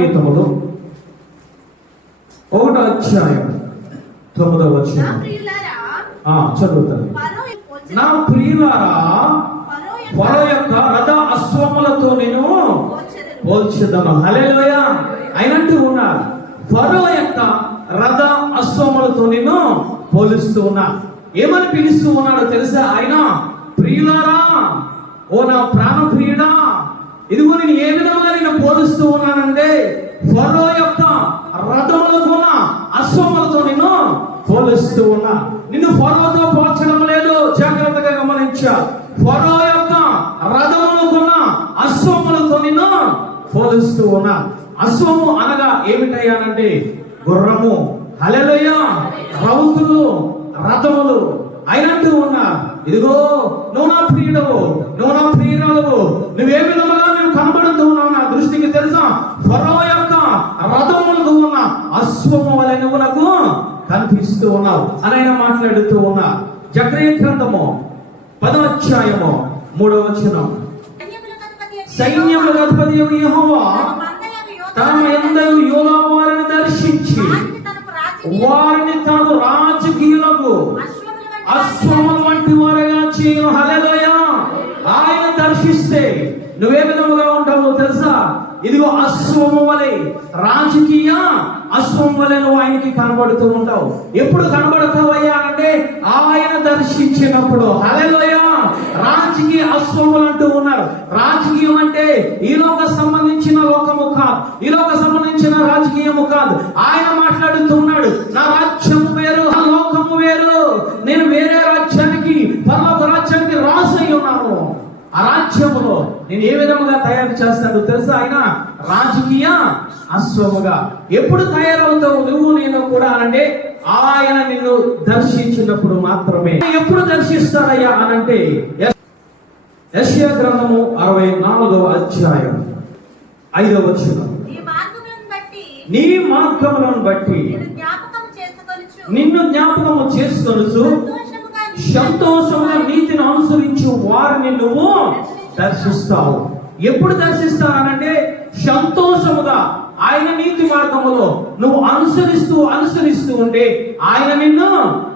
సంగీతములు 1వ అధ్యాయం 9వ వచనం చదువుతాను. నా ప్రియులారా, ఫరో యొక్క రథ అశ్వములతో నేను పోల్చెదను. హల్లెలూయా. అయినట్టు ఉన్నారు, ఫరో యొక్క రథ అశ్వములతో నేను పోలుస్తూ ఉన్నా. ఏమని పిలుస్తూ ఉన్నాడో తెలుసా? ఆయన ప్రియులారా, ఓ నా ప్రాణ ప్రియుడా, ఇదిగో నేను ఏ విధంగా నేను పోలుస్తూ ఉన్నానంటే ఫరో యొక్క రథములతో అశ్వములతో నేను పోలుస్తూ ఉన్నా. నిన్ను ఫరోతో పోల్చడం లేదు, జాగ్రత్తగా గమనించా. ఫరో యొక్క రథములకున్న అశ్వములతో నేను పోలుస్తూ ఉన్నా. అశ్వము అనగా ఏమిటయ్యానంటే గుర్రము. హల్లెలూయా. రౌతులు, రథములు అయినట్టు ఉన్నా. ఇదిగో నువ్వు నా ప్రియుడవు, నువ్వు నా ప్రియురాలవు, నువ్వే విధముగా నువ్వు కనబడుతూ ఉన్నావు నా దృష్టికి తెలుసా? ఫరో యొక్క రథములకు ఉన్న అశ్వము వలె నువ్వు నాకు కనిపిస్తూ ఉన్నావు అని ఆయన మాట్లాడుతూ ఉన్నా. జకర్యా గ్రంథము 10వ అధ్యాయము 3వ వచనం. సైన్యములకు అధిపతియగు యెహోవా తన యందలి యూదా వారిని దర్శించి వారిని తనకు రాజకీయులకు అశ్వముల వంటి వారుగా చేయను. హల్లెలూయా. ఆయన దర్శిస్తే నువ్వే విధముగా ఉంటావో తెలుసా? ఇదిగో అశ్వము వలె, రాజకీయ అశ్వం వలె నువ్వు ఆయనకి కనబడుతూ ఉంటావు. ఎప్పుడు కనబడతావయ్యా అంటే ఆయన దర్శించినప్పుడు. హల్లెలూయా. రాజకీయ అశ్వములు అంటూ ఉన్నారు. రాజకీయం అంటే ఈ లోక సంబంధించిన లోకము కాదు, ఈ లోక సంబంధించిన రాజకీయము కాదు. ఆయన మాట్లాడుతూ ఉన్నాడు, నా రాజ్యము వేరు, నా లోకము వేరు, నేను వేరే రాజ్యానికి, పరలోక రాజ్యానికి రాసై ఉన్నాను. ఆ రాజ్యములో నేను ఏ విధముగా తయారు చేస్తాడు తెలుసా? ఆయన రాజకీయ అశ్వముగా. ఎప్పుడు తయారవుతావు నువ్వు నేను కూడా అనంటే ఆయన నిన్ను దర్శించినప్పుడు మాత్రమే. ఎప్పుడు దర్శిస్తాడయ్యా అనంటే యెషయా గ్రంథము 64వ అధ్యాయం 5వ వచనం. నీ మార్గములను బట్టి నిన్ను జ్ఞాపకము చేసుకొనుచు సంతోషంగా నీతిని అనుసరించి వారిని నువ్వు దర్శిస్తావు. ఎప్పుడు దర్శిస్తానంటే సంతోషముగా ఆయన నీతి మార్గములో నువ్వు అనుసరిస్తూ ఉంటే ఆయన నిన్ను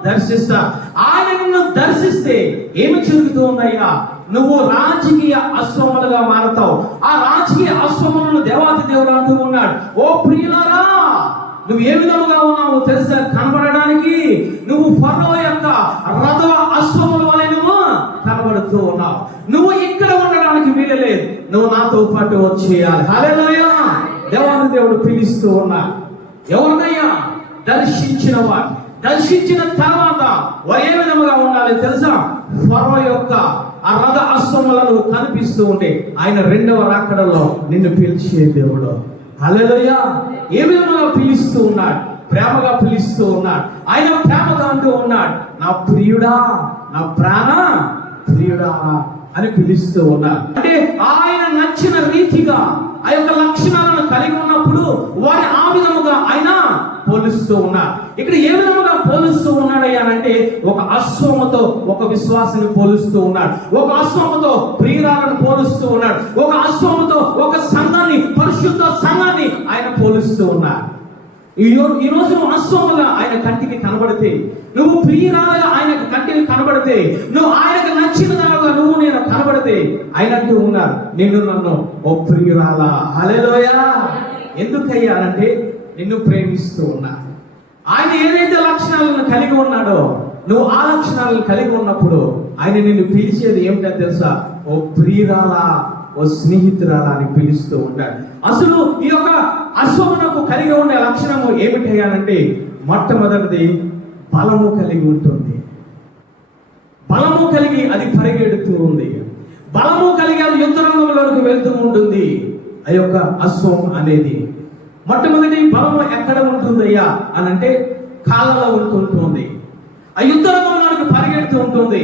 దర్శిస్తా. ఆయన నిన్ను దర్శిస్తే ఏమి జరుగుతూ ఉన్నాయా? నువ్వు రాజకీయ అశ్వములుగా మారుతావు. ఆ రాజకీయ అశ్వములను దేవాతి దేవుడు అంటూ ఉన్నాడు, ఓ ప్రియులారా, నువ్వు ఏ విధముగా ఉన్నావు తెలుసా? కనబడడానికి నువ్వు ఫరో యొక్క రథ అశ్వముల వలె నువ్వు కనబడుతూ ఉన్నావు. నువ్వు ఇక్కడ ఉండడానికి వీలు లేదు, నువ్వు నాతో పాటు వచ్చేయాలి. హల్లెలూయా. దేవాది దేవుడు పిలుస్తూ ఉన్నాడు. ఎవరినయ్యా? దర్శించిన వారు. దర్శించిన తర్వాత ఏ విధముగా ఉండాలి తెలుసా? ఫరో యొక్క ఆ రథ అశ్వములను కనిపిస్తూ ఉంటే ఆయన 2వ రాకడలో నిన్ను పిలిచే దేవుడు. హల్లెలూయా. ఏ విధంగా పిలుస్తూ ఉన్నాడు? ప్రేమగా పిలుస్తూ ఉన్నాడు. ఆయన ప్రేమగా అంటూ ఉన్నాడు, నా ప్రియుడా, నా ప్రాణ ప్రియుడా అని పిలుస్తూ ఉన్నాడు. అంటే ఆయన నచ్చిన రీతిగా ఆ యొక్క లక్షణాలను కలిగి ఉన్నప్పుడు వారిని ఆ విధముగా ఆయన పోలుస్తూ ఉన్నాడు. ఇక్కడ ఏ విధముగా పోలుస్తూ ఉన్నాడయ్యానంటే ఒక అశ్వముతో ఒక విశ్వాసాన్ని పోలుస్తూ ఉన్నాడు, ఒక అశ్వముతో ప్రియురాలను పోలుస్తూ ఉన్నాడు, ఒక అశ్వముతో ఒక సంఘాన్ని, పరిశుద్ధ సంఘాన్ని ఆయన పోలుస్తూ ఉన్నాడు. ఈ రోజు నువ్వు అశ్వముగా ఆయన కంటికి కనబడితే, నువ్వు ప్రియురాలుగా ఆయన కంటికి కనబడితే, నువ్వు ఆయనకు నచ్చిన దానిగా నువ్వు నేను కనబడితే ఆయనట్టు ఉన్నారు, నిన్ను నన్ను ఓ ప్రియురాలా. హల్లెలూయా. ఎందుకయ్యా అంటే నిన్ను ప్రేమిస్తూ ఉన్నా. ఆయన ఏదైతే లక్షణాలను కలిగి ఉన్నాడో నువ్వు ఆ లక్షణాలను కలిగి ఉన్నప్పుడు ఆయన నిన్ను పిలిచేది ఏమిటో తెలుసా? ఓ ప్రియురాలా, ఓ స్నేహితురాలా అని పిలుస్తూ ఉంటాడు. అసలు ఈ యొక్క అశ్వమునకు కలిగి ఉండే లక్షణము ఏమిటయ్యానంటే మొట్టమొదటిది బలము కలిగి ఉంటుంది. బలము కలిగి అది పరిగెడుతూ ఉంది. బలము కలిగి అది యుద్ధ రంగంలోకి వెళ్తూ ఉంటుంది. ఆ యొక్క అశ్వం అనేది మొట్టమొదటి బలము ఎక్కడ ఉంటుందయ్యా అని అంటే కాళ్ళలో ఉంటుంటుంది. ఆ యుద్ధ రంగంలోకి పరిగెడుతూ ఉంటుంది.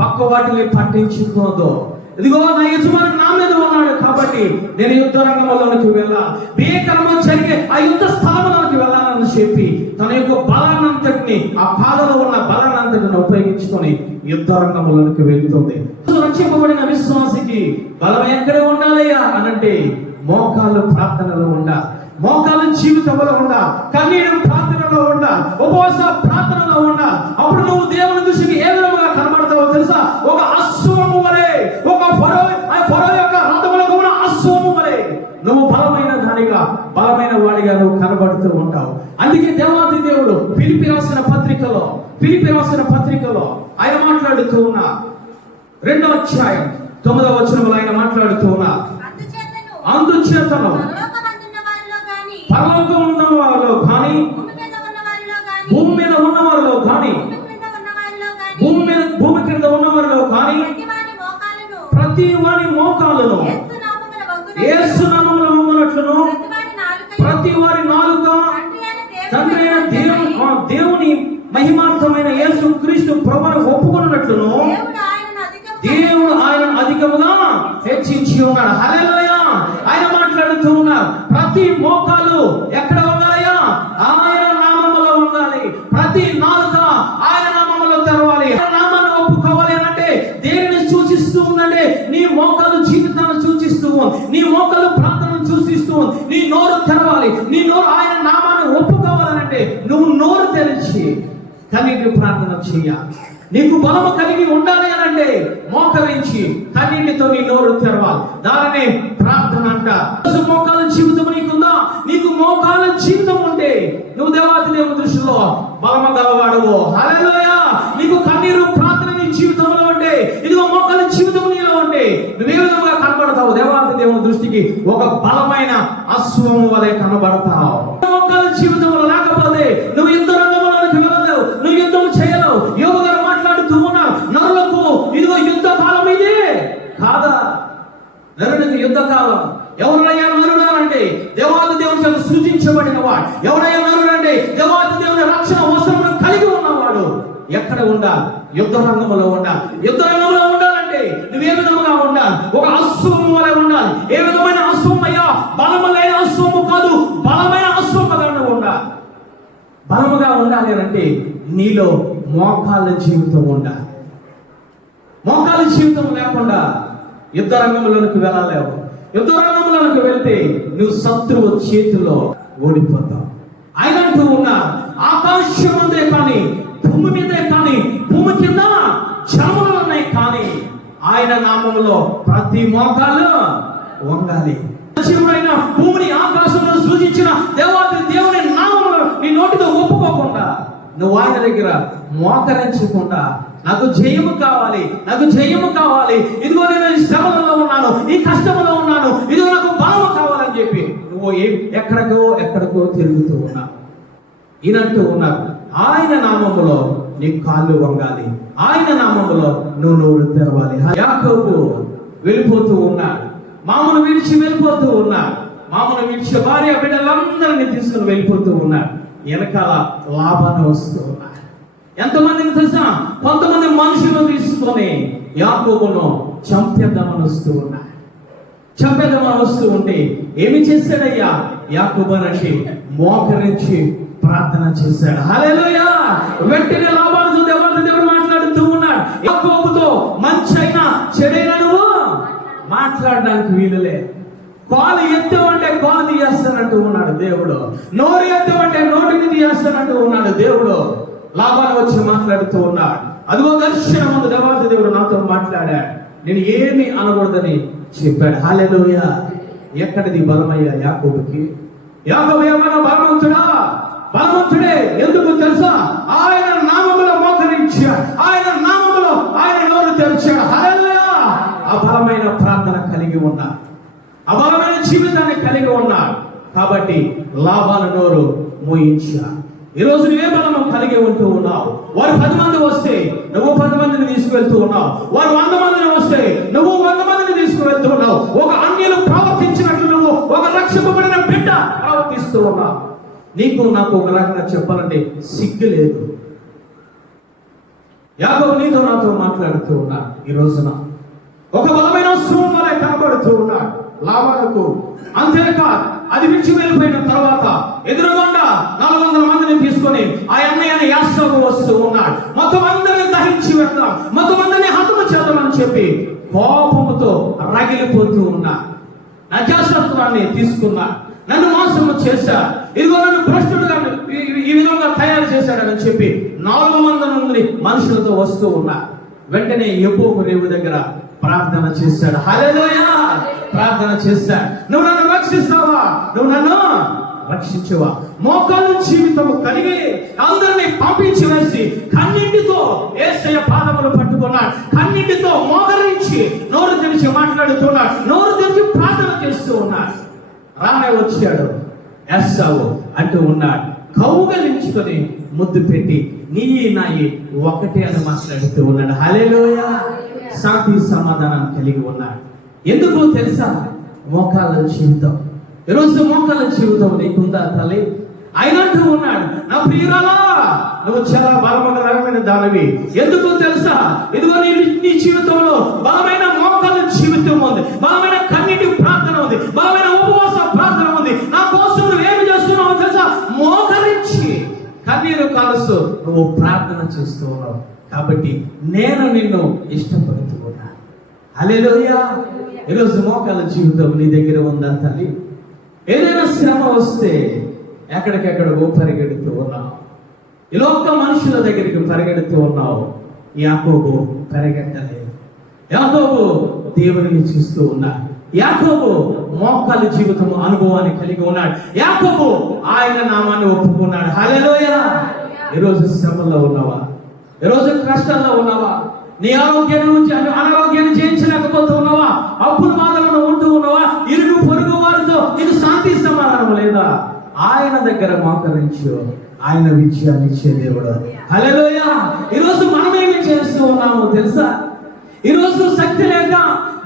పక్క వాటిని పట్టించుకోదు. ఇదిగో నా యజమాని నా మీద ఉన్నాడు కాబట్టి నేను యుద్ధ రంగంలోనికి వెళ్ళాలి, భీకరము జరిగే ఆ యుద్ధ స్థలంలోకి వెళ్ళాలని చెప్పి తన యొక్క బలాన్నంతటిని, ఆ పాదలో ఉన్న బలాన్నంతటిని ఉపయోగించుకొని యుద్ధ రంగంలోనికి వెళ్తుంది. రక్షింపబడిన విశ్వాసికి బలం ఎక్కడ ఉండాలయ్యా అనంటే మోకాళ్ళు ప్రార్థనలో ఉండాలి. మోకాళ్ళ జీవితంలో ఉండా, కన్నీరు ప్రార్థనలో ఉండా, ఉపవాస ప్రార్థనలో ఉండా. అప్పుడు నువ్వు దేవుని దృష్టికి ఏ విధంగా కనబడతావో తెలుసా? ఒక అశ్వము వలె, ఒక ఫరో యొక్క రథములకు ఉన్న అశ్వము వలె నువ్వు బలమైన దానిగా, బలమైన వాడిగా నువ్వు కనబడుతూ ఉంటావు. అందుకే దేవాది దేవుడు ఫిలిప్పీ రాసిన పత్రికలో ఆయన మాట్లాడుతూ ఉన్నా, 2వ అధ్యాయం 9వ వచనంలో ఆయన మాట్లాడుతూ ఉన్నా, అందుచేతను పరలోకం ఉన్న వారిలో కానీ, భూమి మీద ఉన్న వారిలో కానీ, భూమి క్రింద ఉన్న వారిలో కానీ ప్రతి వాని మోకాలను యేసు నామములో వంగునట్లును, ప్రతి వారి నాలుక తండ్రి అయిన దేవుని మహిమార్థమైన యేసు క్రీస్తు ప్రభువును ఒప్పుకున్నట్లును దేవుడు ఆయన అధికముగా హెచ్చించి ఉన్నాడు. హల్లెలూయా. ఆయన మాట్లాడుతూ ఉన్నారు, ప్రతి మోకాలు ఎక్కడ వంగాలయ్యా? ఆయన నామములో వంగాలి. ప్రతి నాలుక ఆయన నామములో తెరవాలి. ఆయన నామాన్ని ఒప్పుకోవాలి అంటే దేనిని సూచిస్తూ ఉందంటే నీ మోకాలు జీవితాన్ని సూచిస్తూ ఉంది, నీ మోకాలు ప్రార్థనను సూచిస్తూ ఉంది. నీ నోరు తెరవాలి. నీ నోరు ఆయన నామాన్ని ఒప్పుకోవాలంటే నువ్వు నోరు తెరిచి కన్నీటి ప్రార్థన చేయాలి. నీకు బలము కలిగి ఉండాలి అనంటే మోకరించి కన్నీటితో నీ నోరు తెరవాలి. దానినే ప్రార్థన అంట. మోకాల జీవితం నీకుందా? నీకు మోకాల జీవితం ఉంటే నువ్వు దేవాది దేవుని దృష్టిలో బలము గలవాడవు. హల్లెలూయా. నీకు కన్నీరు ప్రార్థన నీ జీవితంలో ఉంటే, ఇదిగో మోకాల జీవితం నీలో ఉంటే నువ్వే విధంగా కనబడతావు? దేవాది దేవుని దృష్టికి ఒక బలమైన అశ్వము వలె కనబడతావు. మోకాల జీవితంలో లేకపోతే నువ్వు యుద్ధ రంగంలోకి వెళ్ళలేవు, నువ్వు యుద్ధం చేయలేవు. యోగు గారు మాట్లాడుతూ ఉన్నారు, నరులకు ఇదిగో యుద్ధ కాలం ఇదే కాదా? నరునికి యుద్ధ కాలం. ఎవరయ్యా నరుడు అంటే దేవాది దేవుని చేత సృజించబడిన వాడు. ఎవరయ్యా నరుడు అంటే దేవాది దేవుని రక్షణ వస్త్రమును కలిగి ఉన్నవాడు. ఎక్కడ ఉండాలి? యుద్ధ రంగంలో ఉండాలి. యుద్ధ రంగంలో ఉండాలంటే నువ్వే విధముగా ఉండాలి? ఒక అశ్వము వలె ఉండాలి. ఏ విధమైన అశ్వం అయ్యా? బలము లేని అశ్వము కాదు, బలమైన అశ్వముగా నువ్వు ఉండాలి. బలముగా ఉండాలి అంటే నీలో మోకాళ్ళ జీవితం ఉండాలి. మోకాళ్ళ జీవితం లేకుండా యుద్ధ రంగంలోనికి వెళ్ళలేవు. యుద్ధ రంగంలోనికి వెళ్తే నువ్వు శత్రువు చేతిలో ఓడిపోతావు. ఆయన అంటూ ఉన్నా, ఆకాశం ఉందే కానీ, భూమి మీదే కానీ, భూమి కింద జలములు ఉన్నాయి కానీ ఆయన నామములో ప్రతి మోకాలు వంగాలి. సజీవుడైన భూమిని ఆకాశంలో సృజించిన దేవాది దేవుని నామములో నీ నోటితో ఒప్పుకోకుండా, నువ్వు ఆయన దగ్గర మోకరించకుండా, నాకు జయము కావాలి, నాకు జయము కావాలి, ఇదిగో నేను ఈ శ్రమలలో ఉన్నాను, ఈ కష్టంలో ఉన్నాను, ఇదిగో నాకు బలము కావాలని చెప్పి నువ్వు ఎక్కడికో తిరుగుతూ ఉన్నావు. ఈయనంటూ ఉన్నారు, ఆయన నామములో నీ కాళ్ళు వంగాలి, ఆయన నామములో నువ్వు నోరు తెరవాలి. యాకోబు వెళ్ళిపోతూ ఉన్నాడు, మామను విడిచి వెళ్ళిపోతూ ఉన్నాడు. మామను విడిచి భార్య బిడ్డలందరినీ తీసుకుని వెళ్ళిపోతూ ఉన్నాడు. వెనకాల లాభాన్ని వస్తూ ఉన్నారు. ఎంతమందిని తెలుసా? కొంతమంది మనుషులను తీసుకొని యాకోబును చంపేద్దామని వస్తూ ఉంటే ఏమి చేశాడయ్యా యాకోబు అంటే మోకరించి ప్రార్థన చేశాడు. హల్లెలూయా. వెంటనే లాభాలతో దేవుడు మాట్లాడుతూ ఉన్నాడు. యాకోబుతో మంచైనా చెడైనా నువ్వు మాట్లాడడానికి వీలులే. కాలు ఎత్తమంటే కాలు తీయేస్తానంటూ ఉన్నాడు దేవుడు. నోరు ఎత్తమంటే నోటిని తీయేస్తానంటూ ఉన్నాడు దేవుడు. లాభాలు వచ్చి మాట్లాడుతూ ఉన్నాడు. అదిగో దర్శనం ముందు దేవాది దేవుడు నాతో మాట్లాడాడు. నేను ఏమి అనకూడదని చెప్పాడు. హల్లెలూయా. ఎక్కడిది బలమయ్యా యాకోబుకి? యాకోబు ఏమైనా బలవంతుడే. ఎందుకు తెలుసా? ఆయన నామములో మోకరించాడు, ఆయన నామములో ఆయన నోరు తెరిచాడు. హల్లెలూయా. ఆ బలమైన ప్రార్థన కలిగి ఉన్నాడు, ఆ బలమైన జీవితాన్ని కలిగి ఉన్నాడు. కాబట్టి లాభాల నోరు మోయించాడు. ఈరోజు నువ్వే బలము కలిగి ఉంటూ ఉన్నావు. వారు 10 మంది వస్తే నువ్వు 10 మందిని తీసుకువెళ్తూ ఉన్నావు. వారు 100 మందిని వస్తే నువ్వు 100 మందిని తీసుకువెళ్తూ ఉన్నావు. ఒక అన్యులు ప్రవర్తించినట్లు నువ్వు ఒక రక్షింపబడిన బిడ్డ ప్రవర్తిస్తూ ఉన్నావు. నీకు నాకు ఒక రకంగా చెప్పాలంటే సిగ్గు లేదు. యాకోబు నీతో నాతో మాట్లాడుతూ ఉన్నా. ఈ రోజున ఒక బలమైన అశ్వం వలె కనబడుతూ ఉన్నాడు లాభాలకు. అంతేకాదు, అది విడిచి వెళ్ళిపోయిన తర్వాత ఎదురుగుండా 400 మందిని తీసుకొని ఆ అన్నయ్యని యాస్కోబు వస్తూ ఉన్నాడు. మొత్తం అందరిని దహించి వెళ్తాం, మొత్తం అందరిని హతము చేద్దామని చెప్పి కోపముతో రగిలిపోతూ ఉన్నా. నజాసత్వాన్ని తీసుకున్నా, నన్ను మోసము చేశా, ఇదిగో నన్ను భ్రష్టుడుగా ఈ విధంగా తయారు చేశాడని చెప్పి 400 మంది మనుషులతో వస్తూ ఉన్నారు. వెంటనే యెహోవా రేవు దగ్గర ప్రార్థన చేశాడు. హల్లెలూయా! ప్రార్థన చేశాడు. నువ్వు నన్ను రక్షిస్తావా? నువ్వు నన్ను రక్షించవా? మోకాలు జీవితము కలిగి అందరినీ పంపించి వేసి కన్నింటితో యేసయ్య పాదములు పట్టుకున్నాడు. కన్నింటితో మోకరించి నోరు తెరిచి మాట్లాడుతున్నాడు. నోరు తెరిచి ప్రార్థన చేస్తూ ఉన్నాడు. రానే వచ్చాడు ఏశావు అంటూ ఉన్నాడు. కౌగలించుకొని ముద్దు పెట్టి నీ నాయి ఒకటే అని మాట్లాడుతూ ఉన్నాడు. హల్లెలూయా! శాంతి సమాధానం కలిగి ఉన్నాడు. ఎందుకు తెలుసా? మోకాళ్ళ జీవితం. ఈరోజు మోకాళ్ళ జీవితం నీకుందా తల్లి? ఆయన అంటూ ఉన్నాడు, నా ప్రియురాలా, నువ్వు చాలా బలమైన దానివి. ఎందుకు తెలుసా? ఇదిగో నీ జీవితంలో బలమైన మోకాళ్ళ జీవితం ఉంది, బలమైన కన్నీటి ప్రార్థన ఉంది, బలమైన ఉపవాస ప్రార్థన ఉంది. నా కోసం నువ్వు ఏమి చేస్తున్నావు తెలుసా? మోకరించి కన్నీరు కాలుస్తూ నువ్వు ప్రార్థన చేస్తూ ఉన్నావు. కాబట్టి నేను నిన్ను ఇష్టపడుతూ ఉన్నాను. హల్లెలూయా! ఈరోజు మోకాళ్ళ జీవితం నీ దగ్గర ఉందా తల్లి? ఏదైనా శ్రమ వస్తే ఎక్కడికెక్కడికో పరిగెడుతూ ఉన్నావు. ఈ లోక మనుషుల దగ్గరికి పరిగెడుతూ ఉన్నావు. యాకోబు పరిగెట్టలేదు. యాకోబు దేవుని చూస్తూ ఉన్నాడు. యాకోబు మోకాళ్ళ జీవితం అనుభవాన్ని కలిగి ఉన్నాడు. యాకోబు ఆయన నామాన్ని ఒప్పుకున్నాడు. హల్లెలూయా! ఈరోజు శ్రమలో ఉన్నావా? ఈరోజు కష్టాల్లో ఉన్నావా? నీ ఆరోగ్యం నుంచి అనారోగ్యాన్ని జయించలేకపోతూ ఉన్నావా? అప్పుల బాధలను ఉంటూ ఉన్నావా? ఇరుగు పొరుగు వారితో నీకు శాంతి సమాధానం లేదా? ఆయన దగ్గర మోకరించు. ఆయన విజయాన్ని ఇచ్చే దేవుడు. హల్లెలూయా! ఈరోజు మనం ఏమి చేస్తూ ఉన్నామో తెలుసా? ఈరోజు శక్తి లేక,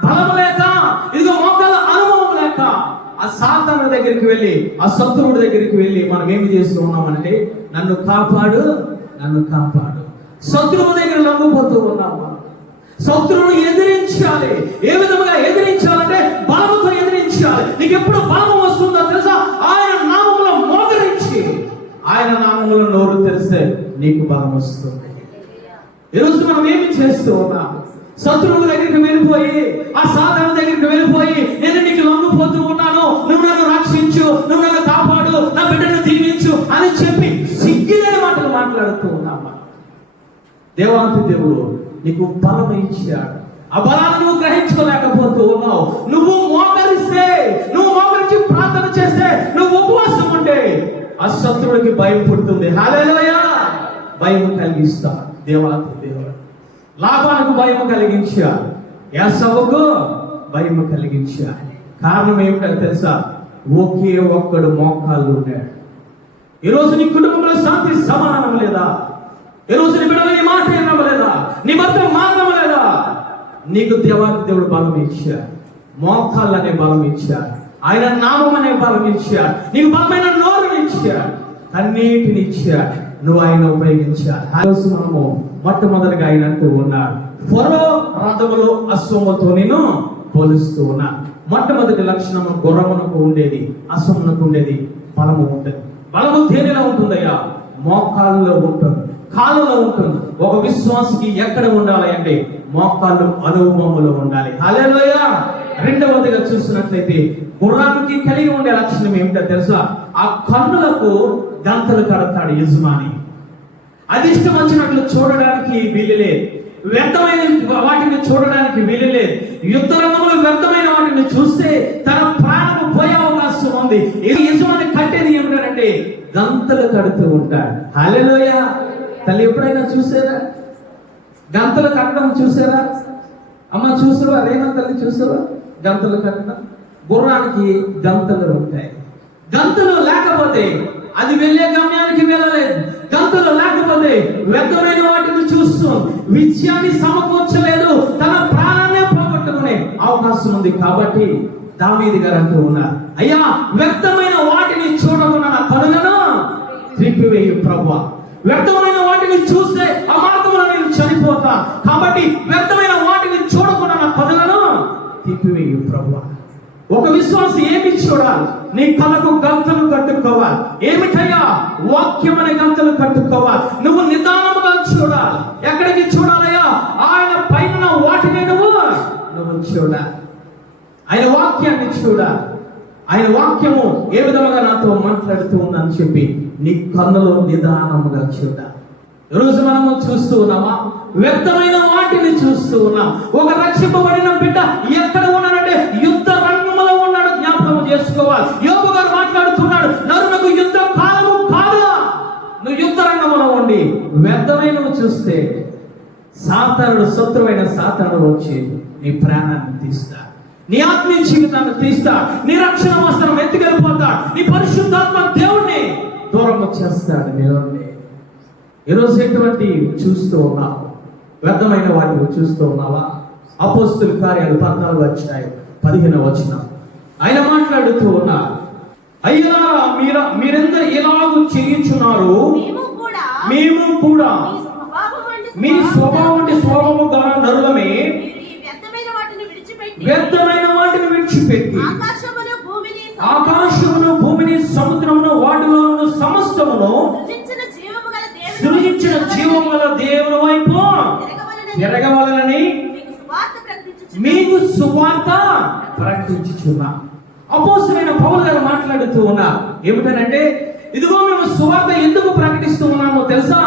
బలం లేక, ఇదిగో మోకాళ్ళ అనుభవం లేక ఆ సాతాను దగ్గరికి వెళ్ళి, ఆ శత్రువుడి దగ్గరికి వెళ్ళి మనం ఏమి చేస్తూ ఉన్నామంటే, నన్ను కాపాడు, నన్ను కాపాడు. శత్రువు దగ్గర లొంగిపోతూ ఉన్నాము. శత్రువును ఎదిరించాలి. ఏ విధంగా ఎదిరించాలంటే బలముతో ఎదిరించాలి. నీకు ఎప్పుడు బలము వస్తుందో తెలుసా? ఆయన నామములో మోకరించి, ఆయన నామములో నోరు తెరిస్తే నీకు బలం వస్తుంది. ఈరోజు మనం ఏమి చేస్తూ ఉన్నాం? శత్రువుల దగ్గరికి వెళ్ళిపోయి, ఆ సాధన దగ్గరికి వెళ్ళిపోయి, నేను నీకు లొంగిపోతూ ఉన్నాను, నువ్వు నన్ను రక్షించు, నువ్వు నన్ను కాపాడు, నా బిడ్డను దీవించు అని చెప్పి సిగ్గులేని మాటలు మాట్లాడుతూ ఉన్నామా? దేవాంతి దేవుడు నీకు బలం ఇచ్చాడు. ఆ బలాన్ని నువ్వు గ్రహించుకోలేకపోతూ ఉన్నావు. నువ్వు మోకరిస్తే, నువ్వు మోకరించి ప్రార్థన చేస్తే, నువ్వు ఉపవాసం ఉంటే ఆ శత్రువుడికి భయం పుడుతుంది. హల్లెలూయా! భయం కలిగిస్తా దేవాంతి దేవుడు. లాభానికి భయం కలిగించా, ఏశావుకు భయం కలిగించా. కారణం ఏమిటో తెలుసా? ఒకే ఒక్కడు మోకాళ్ళు ఉన్నాడు. ఈరోజు నీ కుటుంబంలో శాంతి సమాధానం లేదా? ఈరోజు నీ బిడ్డలు నీ మాట వినలేదా? నీ భర్త మార్గం లేదా? నీకు దేవాది దేవుడు బలం ఇచ్చాడు. మోకాళ్ళు అనే బలం ఇచ్చాడు. ఆయన నామం అనే బలం ఇచ్చాడు. నీకు బలమైన నోరుని ఇచ్చాడు. అన్నిటిని ఇచ్చాడు. నువ్వు ఆయన ఉపయోగించాలి. ఈరోజు మనము మొట్టమొదటిగా ఆయన అంటూ ఉన్నాడు, ఫరో రథములు అశ్వములతో నేను పోలుస్తూ ఉన్నా. మొట్టమొదటి లక్షణము గుర్రమునకు ఉండేది, అశ్వమునకు ఉండేది బలము ఉంటుంది. బలము దేనిలో ఉంటుందయ్యా? మోకాళ్ళలో ఉంటుంది, కాళ్ళలో ఉంటుంది. ఒక విశ్వాసికి ఎక్కడ ఉండాలి అంటే మోకాళ్ళు అనుభవములో ఉండాలి. హల్లెలూయా! రెండవదిగా చూసినట్లయితే గుర్రానికి కలిగి ఉండే లక్షణం ఏమిటో తెలుసా? ఆ కన్నులకు గంతలు కడతాడు యజమాని. అదిష్టం వచ్చినట్లు చూడడానికి వీలులేదు, వ్యర్థమైన వాటిని చూడడానికి వీలులేదు. యుద్ధ రంగంలో వ్యర్థమైన వాటిని చూస్తే తన ప్రాణము పోయే అవకాశం ఉంది. యజమాని కట్టేది ఏమిటంటే గంతలు కడుతూ ఉంటాడు. హల్లెలూయా! తల్లి ఎప్పుడైనా చూసారా గంతలు కట్టడం? చూసారా అమ్మ? చూసావా? రేనా తల్లి చూసావా గంతలు కట్టడం? గుర్రానికి గంతలు ఉంటాయి. గంతలు లేకపోతే అది వెళ్ళే గమ్యానికి వెళ్ళలేదు. గంతలు లేకపోతే వ్యర్థమైన వాటిని చూస్తూ విజయాన్ని సమకూర్చలేదు, తన ప్రాణాన్ని పోగొట్టుకునే అవకాశం ఉంది. కాబట్టి దావీదు గారు అంటూ ఉన్నారు, అయ్యా వ్యర్థమైన వాటిని చూడకుండా నా కనులను త్రిప్పివేయు ప్రభువా. వ్యర్థమైన వాటిని చూస్తే ఆ మార్గంలో నేను చనిపోతా. కాబట్టి వ్యర్థమైన వాటిని చూడకుండా నా కనులను తిప్పివేయు ప్రభువా. ఒక విశ్వాసి ఏమి చూడాలి? నీ కళ్ళకు గంతలు కట్టుకోవాలి. ఏమిటయ్యా? వాక్యం అనే గంతలు కట్టుకోవాలి. నువ్వు నిదానముగా చూడాలి. ఎక్కడికి చూడాలయ్యా? ఆయన పైన వాటిని నువ్వు చూడాలి. ఆయన వాక్యాన్ని చూడాలి. ఆయన వాక్యము ఏ విధముగా నాతో మాట్లాడుతూ ఉందని చెప్పి నీ కన్నులో నిదానముగా చూడాలి. ఈరోజు మనము చూస్తూ ఉన్నామా? వ్యర్థమైన వాటిని చూస్తూ ఉన్నాం. ఒక రక్షింపబడిన బిడ్డ ఎక్కడ ఉన్నాడంటే యుద్ధ రంగంలో ఉన్నాడు. జ్ఞాపకం చేసుకోవాలి. యోబు గారు మాట్లాడుతున్నాడు, నరులకు యుద్ధ కాలము కాదా? నువ్వు యుద్ధ రంగంలో ఉండి వ్యర్థమైనవి చూస్తే సాతానుడు, శత్రువైన సాతానుడు వచ్చి నీ ప్రాణాన్ని తీస్తా, నీ ఆత్మీయ జీవితాన్ని తీస్తా, నీ రక్షణ వస్త్రం ఎత్తుకెళ్ళిపోతా, నీ పరిశుద్ధాత్మ దేవుణ్ణి దూరం చేస్తాడు నీ నుండి. ఈరోజు ఎటువంటి చూస్తూ ఉన్నావు? వ్యర్థమైన వాటిని చూస్తూ ఉన్నావా? అపోస్తుల కార్యాలు 14:15 ఆయన మాట్లాడుతూ ఉన్నారు, అయ్యా మీరెందరూ ఎలాగూ చేయుచున్నారు, మేము కూడా మీ స్వభావం అంటే స్వభావము గల నరులమే, వ్యర్థమైన వాటిని విడిచిపెట్టి ఆకాశమును భూమిని సముద్రమును వాటిలో ఉన్న సమస్తమును సృజించిన జీవము గల దేవుని వైపు తిరగవలనని మీకు సువార్త ప్రకటించుచున్నా. అపోస్తలుడైన పౌలు గారు మాట్లాడుతూ ఉన్నారు ఏమిటనంటే, ఇదిగో మేము సువార్త ఎందుకు ప్రకటిస్తూ ఉన్నామో తెలుసా?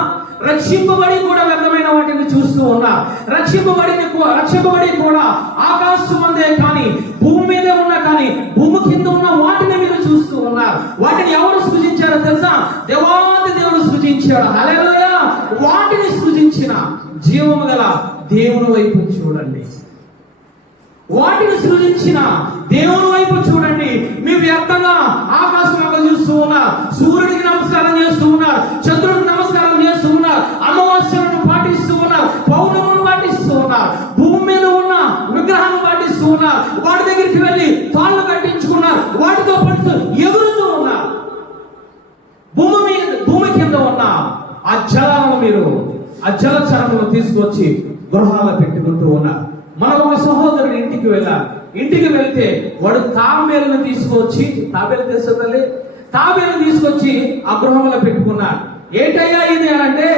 రక్షింపబడి కూడా వ్యర్థమైన వాటిని చూస్తూ ఉన్నా. రక్షింపబడి కూడా ఆకాశం అందే కానీ భూమి మీదే ఉన్నా కానీ భూమి కింద ఉన్న వాటిని మీరు చూస్తూ ఉన్నారు. వాటిని ఎవరు సృజించారో తెలుసా? దేవాది దేవుడు సృజించాడు. హల్లెలూయా! వాటిని సృజించిన జీవము గల దేవుని వైపు చూడండి. వాటిని సృజించిన దేవుని వైపు చూడండి. మీ వ్యర్థంగా ఆకాశం చూస్తూ ఉన్నారు, సూర్యుడికి నమస్కారం చేస్తూ ఉన్నారు, చంద్రుడికి నమస్కారం చేస్తూ ఉన్నారు, అమావాస్యలను పాటిస్తూ ఉన్నారు, పౌర్ణములను పాటిస్తూ ఉన్నారు, భూమి మీద ఉన్న విగ్రహాలను పాటిస్తూ ఉన్నారు, వాటి దగ్గరికి వెళ్ళి తాళ్ళు కట్టించుకున్నారు, వాటితో పాటు ఎగురుతూ ఉన్నారు. భూమి కింద ఉన్న ఆ జలాలను మీరు ఆ జలచరములను తీసుకొచ్చి గృహాల్లో పెట్టుకుంటూ ఉన్నారు. మనం ఒక సహోదరుడు ఇంటికి వెళ్ళాలి. ఇంటికి వెళ్తే వాడు తాబేలును తీసుకొచ్చి, తాబేలు తెలుసు, తాబేలు తీసుకొచ్చి ఆ గృహంలో పెట్టుకున్నాడు. ఏంటయ్యా ఇది అని అంటే,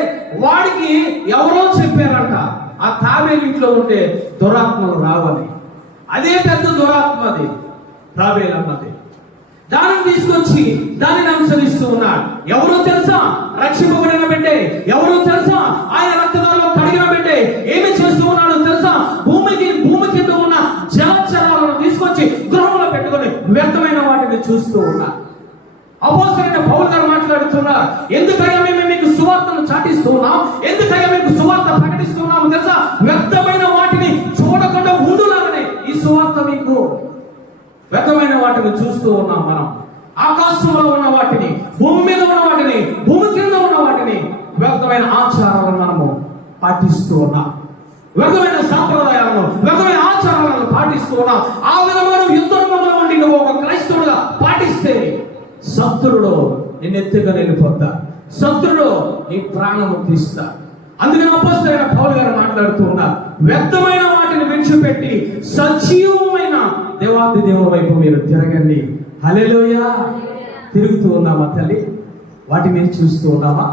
వాడికి ఎవరో చెప్పారంట ఆ తాబేలు ఇంట్లో ఉంటే దురాత్మలు రావని. అదే పెద్ద దురాత్మ అది తాబేలు అన్నది. దానిని తీసుకొచ్చి దానిని అనుసరిస్తూ ఉన్నాడు. ఎవరో తెలుసా? రక్షింపబడిన బిడ్డే. ఎవరో తెలుసా? ఆయన రక్తదానంలో కడిగిన బిడ్డే. ఏమి చేస్తూ ఉన్నాడో తెలుసా? భూమి కింద ఉన్న జలచరాలను తీసుకొచ్చి గృహంలో పెట్టుకొని వ్యర్థమైన వాటిని చూస్తూ ఉన్నారు. అపోస్తలుడైన పౌలు గారు మాట్లాడుతున్నారు, ఎందుకయ్యా మేము మీకు సువార్తను చాటిస్తూ ఉన్నాం, ఎందుకయ్యా మీకు సువార్త ప్రకటిస్తూ ఉన్నాము తెలుసా? వ్యర్థమైన వాటిని చూడకుండా ఉండులాగానే ఈ సువార్త మీకు. వ్యర్థమైన వాటిని చూస్తూ ఉన్నాం మనం. ఆకాశంలో ఉన్న వాటిని, భూమి మీద ఉన్న వాటిని, భూమి కింద ఉన్న వాటిని, వ్యర్థమైన ఆచారాలను మనము పాటిస్తూ ఉన్నాం. వ్యర్థమైన సాంప్రదాయాలను, వ్యర్థమైన ఆచారాలను పాటిస్తూ ఉన్నాం. ఆ విధమైన యుద్ధంలో ఉండి నువ్వు ఒక క్రైస్తవుడుగా పాటిస్తే శత్రుడు నిన్నెత్తుగా వెళ్ళిపోతా, శత్రుడు నీ ప్రాణము తీస్తా. అందుకని అపోస్తలుడైన పౌలు గారు మాట్లాడుతూ ఉన్నారు, వ్యర్థమైన వాటిని విడిచిపెట్టి సజీవమైన దేవాది దేవుని వైపు మీరు తిరగండి. హల్లెలూయా! తిరుగుతూ ఉన్నామా తల్లి? వాటిని చూస్తూ ఉన్నామా?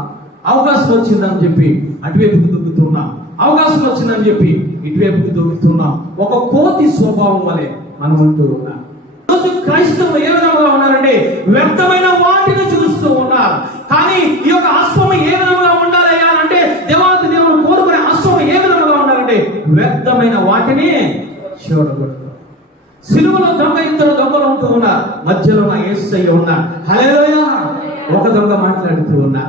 అవకాశం వచ్చిందని చెప్పి అటువైపుకు దుక్కుతున్నాం, అవకాశం వచ్చిందని చెప్పి ఇటువైపుకు దుక్కుతున్నాం. ఒక కోతి స్వభావం వలె మనం ఉంటూ ఉన్నాం. రోజు క్రైస్తవులు ఏ విధంగా ఉన్నారంటే వ్యర్థమైన వాటిని చూస్తూ ఉన్నారు. కానీ ఈ యొక్క అశ్వము ఏ విధంగా ఉండాలయ్యా అంటే, దేవాది దేవుడు కోరుకునే అశ్వము ఏ విధంగా ఉండాలంటే వ్యర్థమైన వాటిని చూడకూడదు. సిలువలో ఇద్దరు దొంగలు ఉంటూ ఉన్నారు, మధ్యలో నా యేసయ్య ఉన్నారు. హల్లెలూయా! ఒక దొంగ మాట్లాడుతూ ఉన్నా,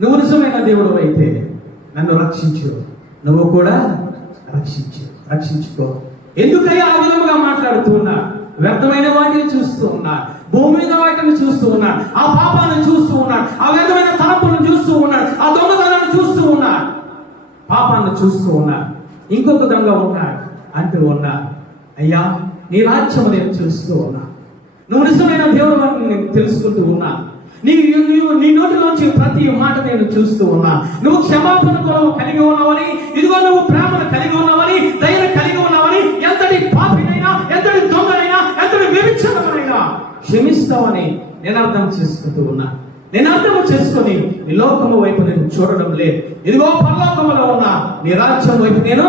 నువ్వు నిజమైన దేవుడు అయితే నన్ను రక్షించు, నువ్వు కూడా రక్షించుకో. ఎందుకయ్యా ఆ విధంగా మాట్లాడుతూ ఉన్నా? వ్యర్థమైన వాటిని చూస్తూ ఉన్నాడు, భూమి మీద వాటిని చూస్తూ ఉన్నాడు, ఆ పాపాలను చూస్తూ ఉన్నాడు, ఆ వ్యర్థమైన తలపులను చూస్తూ ఉన్నాడు, ఆ దొంగతనాన్ని చూస్తూ ఉన్నాడు, పాపాన్ని చూస్తూ ఉన్నాడు. ఇంకొక దొంగ ఉన్నాడు అంటూ ఉన్నాడు, అయ్యా నీ రాజ్యం నేను చూస్తూ ఉన్నా, నువ్వు నిజమైన దేవుడు నేను తెలుసుకుంటూ ఉన్నా, నీ నోటిలోంచి ప్రతి మాట నేను చూస్తూ ఉన్నా, నువ్వు క్షమాపణ కలిగి ఉన్నావని, ఇదిగో నువ్వు ప్రేమను కలిగి ఉన్నావని, దయను కలిగి ఉన్నావని, ఎంతటి పాపినైనా, ఎంతటి దొంగనైనా, ఎంతటి వ్యభిచారమైనా క్షమిస్తావని నేను అర్థం చేసుకుంటూ ఉన్నా. నేను అర్థం చేసుకొని నీ లోకము వైపు నేను చూడడం లేదు, ఇదిగో పరలోకములో ఉన్నా నీ రాజ్యం వైపు నేను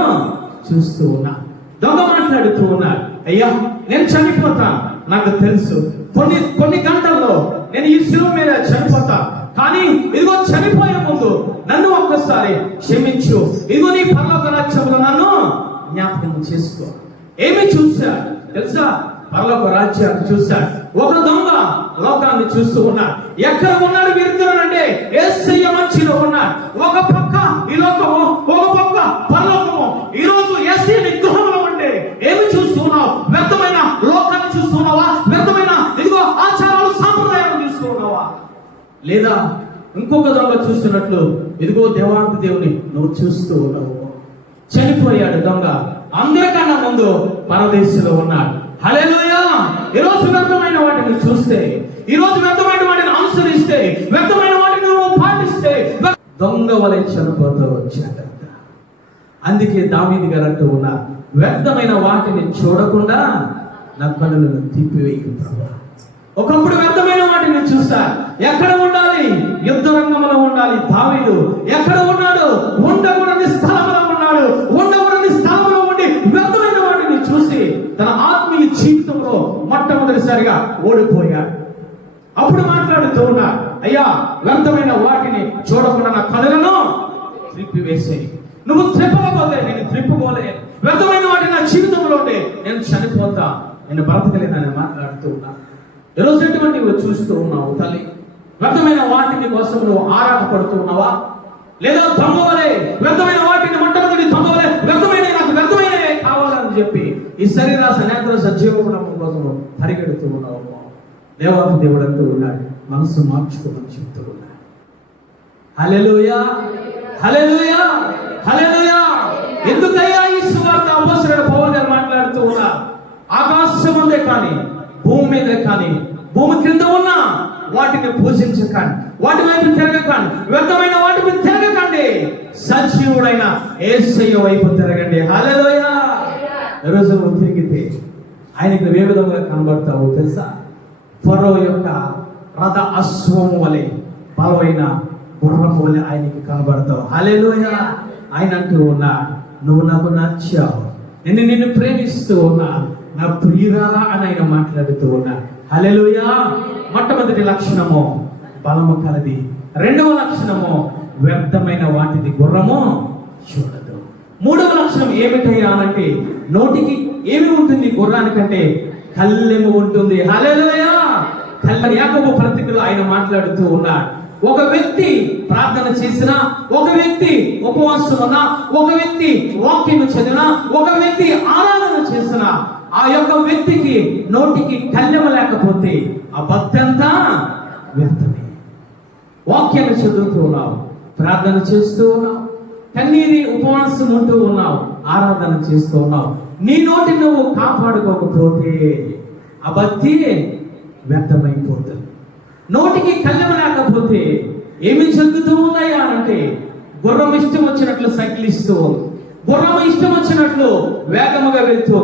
చూస్తూ ఉన్నా. దొంగ మాట్లాడుతూ ఉన్నాడు, అయ్యా నేను చనిపోతాను, నాకు తెలుసు, కొన్ని గంటల్లో నేను ఈ శిలువ మీద చనిపోతా, కానీ ఇదిగో చనిపోయే ముందు నన్ను ఒక్కసారి క్షమించు, ఇదిగో నీ పరలోక రాజ్యంలో నన్ను జ్ఞాపకం చేసుకో. ఏమి చూశా తెలుసా? పరలోక రాజ్యాన్ని చూశా. ఒక దొంగ లోకాన్ని చూస్తూ ఉన్నాడు. ఎక్కడ ఉన్నాడు వీరిద్దరంటే యేసయ్య మధ్యలో ఉన్నాడు. ఒక పక్క ఈ లోకము, ఒక పక్క పరలోకము. ఈ రోజు యేసయ్య గృహంలో ఉండే ఏమి చూస్తున్నావు? వ్యర్థమైన లోకాన్ని చూస్తున్నావా? వ్యర్థమైన ఇదిగో ఆచారాలు సాంప్రదాయాలు చూస్తున్నావా? లేదా ఇంకొక దొంగ చూస్తున్నట్లు ఇదిగో దేవాంత దేవుని నువ్వు చూస్తూ ఉన్నావు. చనిపోయాడు దొంగ, అందరికన్నా ముందు పరదేశంలో ఉన్నాడు. హల్లెలూయా! ఈరోజు వ్యర్థమైన వాటిని చూస్తే, ఈరోజు వ్యర్థమైన వాటిని అనుసరిస్తే, వ్యర్థమైన వాటిని నువ్వు పాటిస్తే దొంగ వలె చనిపోతూ వచ్చాట. అందుకే దావీదు గారు అంటూ ఉన్నారు, వ్యర్థమైన వాటిని చూడకుండా నా కన్నులను తిప్పివేయు ప్రభువా. ఒకప్పుడు వ్యర్థమైన వాటిని చూసా. ఎక్కడ ఉండాలి? యుద్ధ రంగంలో ఉండాలి. దావీదు ఎక్కడ ఉన్నాడు? ఉండకూడని స్థలంలో ఉన్నాడు. ఉండకూడని స్థలంలో ఉండి వ్యర్థమైన వాటిని చూసి తన ఆత్మీయ జీవితంలో మొట్టమొదటిసారిగా ఓడిపోయాడు. అప్పుడు మాట్లాడుతూ ఉన్నా, అయ్యా వ్యర్థమైన వాటిని చూడకుండా నా కనులను త్రిప్పివేసేయి. నువ్వు త్రిప్పకపోతే నేను త్రిప్పుకోలే. వ్యర్థమైన వాటిని నా జీవితంలో ఉంటే నేను చనిపోతా, నేను బ్రతకలేదని మాట్లాడుతూ ఉన్నా. ఈరోజు ఎటువంటివి చూస్తూ ఉన్నావు తల్లి? వ్యర్థమైన వాటిని కోసం నువ్వు ఆరాట పడుతూ ఉన్నావా? లేదా దొంగవలే వ్యర్థమైన వాటిని మొట్టమొదటి దొంగవలే వ్యర్థమైన నాకు వ్యర్థమైన కావాలని చెప్పి ఈ శరీర సనేత్ర సజీవనం కోసం పరిగెడుతూ ఉన్నావు? దేవాది దేవుడు అంటూ ఉన్నాడు, మనసు మార్చుకోమని చెప్తూ ఉన్నాడు. హల్లెలూయా! హల్లెలూయా! హల్లెలూయా! ఎందుకయ్యా ఈ సువార్త అపోస్తలుడైన పౌలు గారు మాట్లాడుతూ ఉన్నారు? ఆకాశం ఉందే కానీ, భూమి మీద కానీ, భూమి క్రింద ఉన్న వాటిని పూజించకండి, వాటి వైపు తిరగకండి, వ్యర్థమైన వాటి మీద తిరగకండి, సజీవుడైన యేసయ్య వైపు తిరగండి. హల్లెలూయా! ఈరోజు నువ్వు తిరిగితే ఆయనకు ఏ విధంగా కనబడతావు తెలుసా? ఫరో యొక్క రథ అశ్వము వలె, బలమైన గుర్రము వలె ఆయనకి కనబడతావు. హల్లెలూయా! ఆయన అంటూ ఉన్నా, నువ్వు నాకు నచ్చావు, నిన్ను ప్రేమిస్తూ ఉన్నా, నా ప్రియురాలా అని ఆయన మాట్లాడుతూ ఉన్నా. హల్లెలూయా! మొట్టమొదటి లక్షణము బలము కలది. రెండవ లక్షణము వ్యర్థమైన వాటిది గుర్రము చూడదు. మూడవ లక్షణం ఏమిటయ్యా అంటే, నోటికి ఏమి ఉంటుంది గుర్రానికంటే? కళ్ళెము ఉంటుంది. హల్లెలూయా! యాకోబు పత్రికలో ఆయన మాట్లాడుతూ ఉన్నాడు, ఒక వ్యక్తి ప్రార్థన చేసినా, ఒక వ్యక్తి ఉపవాసం ఉన్నా, ఒక వ్యక్తి వాక్యం చదివినా, ఒక వ్యక్తి ఆరాధన చేసినా, ఆ యొక్క వ్యక్తికి నోటికి కళ్ళెమ లేకపోతే ఆ భక్తంతా వ్యర్థమే. వాక్యాన్ని చదువుతూ ఉన్నావు, ప్రార్థన చేస్తూ ఉన్నావు, కన్నీరి ఉపవాసం ఉంటూ ఉన్నావు, ఆరాధన చేస్తూ ఉన్నావు, నీ నోటి నువ్వు కాపాడుకోకపోతే ఆ భక్తి వ్యర్థమైపోతుంది. నోటికి కళ్ళెమ లేకపోతే ఏమి జరుగుతూ ఉన్నాయా అంటే, గుర్రం ఇష్టం వచ్చినట్లు సైకిలిస్తూ, గుర్రం ఇష్టం వచ్చినట్లు వేగముగా వెళ్తూ,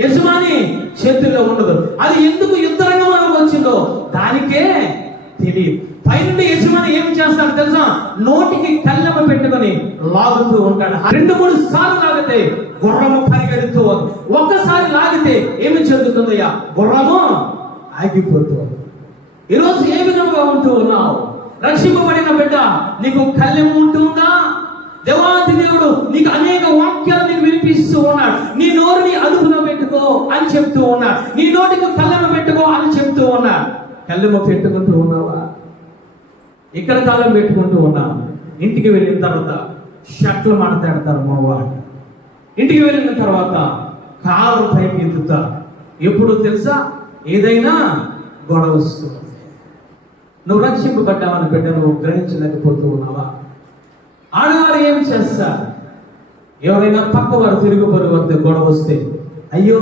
యజమాని చేతుల్లో ఉండదు. అది ఎందుకు యుద్ధ రంగంలోకి వచ్చిందో దానికే తెలియదు. పైనుండి యజమాని ఏం చేస్తాడు తెలుసా? నోటికి కళ్ళెమ పెట్టుకొని లాగుతూ ఉంటాడు. 2-3 సార్లు లాగితే గుర్రము పరిగెడుతూ, ఒక్కసారి లాగితే ఏమి జరుగుతుందయ్యా? గుర్రము ఆగిపోతుంది. ఈరోజు ఏ విధంగా ఉంటూ ఉన్నావు? రక్షింపబడిన బిడ్డ, నీకు కళ్ళెము ఉంటుందా? దేవాది దేవుడు నీకు అనేక వాక్యాలు నీకు వినిపిస్తూ ఉన్నాడు. నీ నోరుని అదుపులో పెట్టుకో అని చెప్తూ ఉన్నాడు. నీ నోటికి కళ్ళెమ పెట్టుకో అని చెప్తూ ఉన్నాడు. కళ్ళెమ పెట్టుకుంటూ ఉన్నావా? ఇక్కడ కాలం పెట్టుకుంటూ ఉన్నావు. ఇంటికి వెళ్ళిన తర్వాత షర్ట్లు మాట్లాడతారు మా వాళ్ళు. ఇంటికి వెళ్ళిన తర్వాత కాలు పైకి ఎత్తుతారు. ఎప్పుడు తెలుసా? ఏదైనా గొడవ వస్తుంది. నువ్వు రక్షింపబడ్డావని బిడ్డ నువ్వు గ్రహించలేకపోతూ ఉన్నావా? ఆడవారు ఏం చేస్తారు? ఎవరైనా పక్క వారు తిరుగు పరుగు వద్ద గొడవ వస్తే, అయ్యో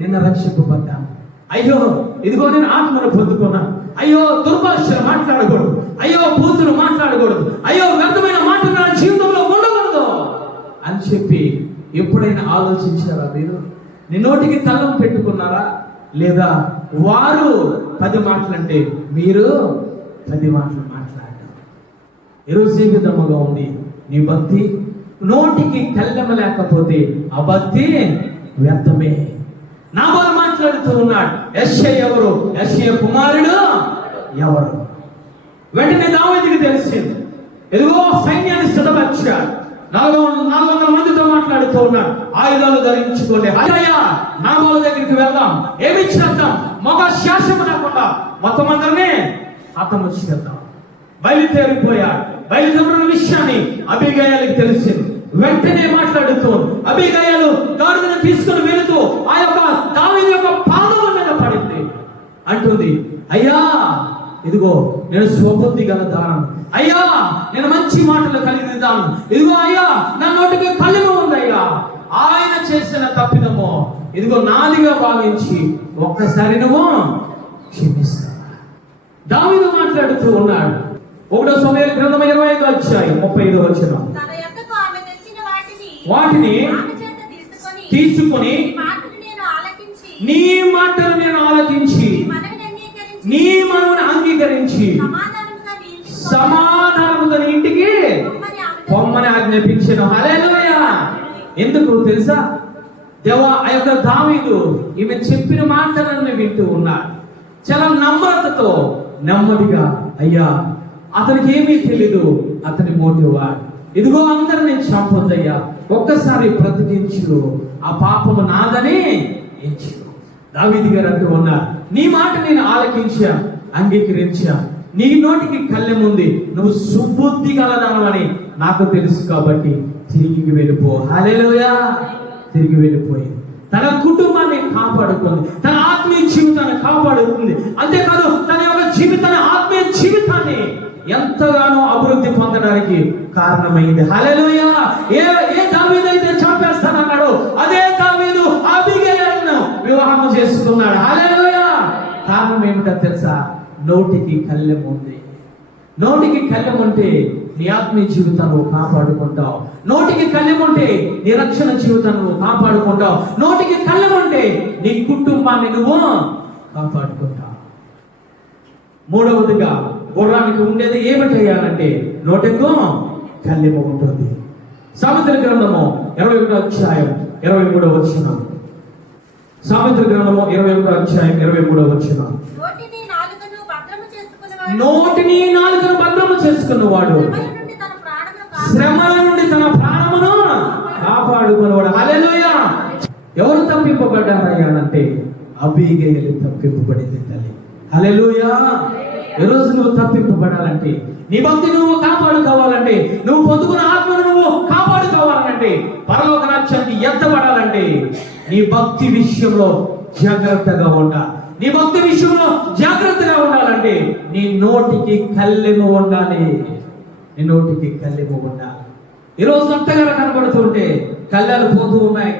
నిన్న రక్షింపబడ్డాను, అయ్యో ఇదిగో నేను ఆత్మను పొందుకున్నాను, అయ్యో దుర్భాషలు మాట్లాడకూడదు, అయ్యో బూతులు మాట్లాడకూడదు, అయ్యో వ్యర్థమైన మాటలు నా జీవితంలో ఉండకూడదు అని చెప్పి ఎప్పుడైనా ఆలోచించారా మీరు? నీ నోటికి కళ్ళం పెట్టుకున్నారా? లేదా వారు 10 మాటలంటే మీరు 10 మాటలు మాట్లాడారు. ఈరోజు ఏ విధముగా ఉంది నీ భక్తి? నోటికి కళ్ళెమ లేకపోతే ఆ భక్తి వ్యర్థమే. నాబాలు మాట్లాడుతూ ఉన్నాడు, యెష్షయి ఎవరు, యెష్షయి కుమారుడు ఎవరు? వెంటనే దావీదుకి తెలిసింది. ఎదుగో సైన్యాన్ని సిద్ధపరిచాడు. 400 మందితో మాట్లాడుతూ ఉన్నాడు, ఆయుధాలు ధరించుకోండి, అయ్యా నాబాలు దగ్గరికి వెళ్దాం, ఏమి చేద్దాం, మగ శాసనం లేకుండా మొత్తం అందరినీ హతము చేద్దాం. బయలుదేరిపోయాడు. బయలుదేరిన విషయాన్ని అబీగయీలుకి తెలిసింది. వెంటనే మాట్లాడుతూ అబీగయీలు గాడిదను తీసుకుని వెళుతూ ఆ యొక్క దావీదు యొక్క పాదముల మీద పడింది. అంటుంది, అయ్యా ఇదిగో నేను స్వబుద్ధి గల దానం, అయ్యా నేను మంచి మాటలు కలిగిన దానం, ఇదిగో అయ్యా నా నోటికి కళ్ళెము ఉందయ్యా, ఆయన చేసిన తప్పిదము ఇదిగో నాదిగా భావించి ఒక్కసారి నువ్వు క్షమిస్తా. దావీదు మాట్లాడుతూ ఉన్నాడు. 1 సమూయేలు గ్రంథం 25వ అధ్యాయం 35వ వచనం. వాటిని తీసుకొని నీ మాటలు నేను ఆలకించి నీ మనవుని అంగీకరించి సమాధానముతో ఇంటికి పొమ్మని ఆజ్ఞాపించెను. హల్లెలూయా. ఎందుకు తెలుసా? దేవా ఆ యొక్క దావీదు ఈమె చెప్పిన మాటలను వింటూ ఉన్నాడు. చాలా నమ్రతతో నెమ్మదిగా, అయ్యా అతనికి ఏమీ తెలీదు, అతని మోటివా ఇదిగో అందరిని చంపొద్దయ్యా, ఒక్కసారి బ్రతికించు, ఆ పాపము నాదని ఎంచు. దావీదు గారు అంటూ ఉన్నారు, నీ మాట నేను ఆలకించా, అంగీకరించా, నీ నోటికి కళ్ళెముంది, నువ్వు సుబుద్ధి గలదానని నాకు తెలుసు కాబట్టి తిరిగి వెళ్ళిపో. హల్లెలూయా. తిరిగి వెళ్ళిపోయింది. తన కుటుంబాన్ని కాపాడుకుంది, తన ఆత్మీయ జీవితాన్ని కాపాడుకుంది. అంతేకాదు తన యొక్క జీవితాన్ని, ఆత్మీయ జీవితాన్ని ఎంతగానో అభివృద్ధి పొందడానికి కారణమైంది. హల్లెలూయా. ఏ దావీదు అయితే చంపేస్తానన్నాడు, అదే దావీదు అబీగయీలును వివాహం చేసుకున్నాడు. హల్లెలూయా. కారణం ఏమిటో తెలుసా? నోటికి కళ్ళెం ఉంది. నోటికి కళ్ళెం ఉంటే నీ ఆత్మీయ జీవితాన్ని నువ్వు కాపాడుకుంటావు. నోటికి కళ్ళెం ఉంటే నీ రక్షణ జీవితాన్ని నువ్వు కాపాడుకుంటావు. నోటికి కళ్ళెం ఉంటే నీ కుటుంబాన్ని నువ్వు కాపాడుకుంటావు. మూడవదిగా గుర్రానికి ఉండేది ఏమిటయ్యాలంటే నోటికు కళ్ళెం ఉంటుంది. సామెతల గ్రంథము 21వ అధ్యాయం 23వ వచనం. సామెతల గ్రంథము 21వ అధ్యాయం 23వ వచనం. నోటిని నాలుకను భద్రము చేసుకున్నవాడు శ్రమల నుండి తన ప్రాణమును కాపాడుకున్నవాడు. హల్లెలూయా. ఎవరు తప్పింపబడ్డారయ్యా అంటే అబీగయీలు తప్పింపబడింది తల్లి. హల్లెలూయా. ఈరోజు నువ్వు తప్పింపబడాలంటే, నీ భక్తి నువ్వు కాపాడుకోవాలంటే, నువ్వు పొందుకున్న ఆత్మను నువ్వు కాపాడుకోవాలంటే, పరలోక రాజ్యానికి ఎత్తబడాలంటే నీ భక్తి విషయంలో జాగ్రత్తగా ఉండాలి. నీ భక్తి విషయంలో జాగ్రత్తగా ఉండాలంటే నీ నోటికి కళ్ళెము ఉండాలి. నీ నోటికి కళ్ళెము ఉండాలి. ఈరోజు అంతగా కనబడుతుంటే కళ్ళాలు పోతూ ఉన్నాయి.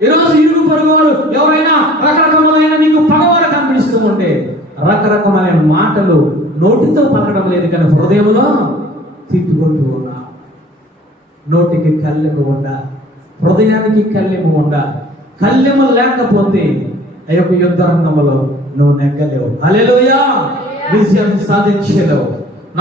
ఈరోజు ఇరుగు పొరుగు వారు ఎవరైనా రకరకమైన నీకు పగవారు కనిపిస్తూ ఉంటే రకరకమైన మాటలు నోటితో పలకడం లేదు, కానీ హృదయంలో తిట్టుకుంటూ ఉన్నా. నోటికి కళ్ళెము ఉండాలి, హృదయానికి కళ్ళెము ఉండాలి. కళ్ళెము లేకపోతే ఆ యొక్క యుద్ధ రంగంలో నువ్వు నెగ్గలేవు. హల్లెలూయా. విజయాన్ని సాధించలేవు.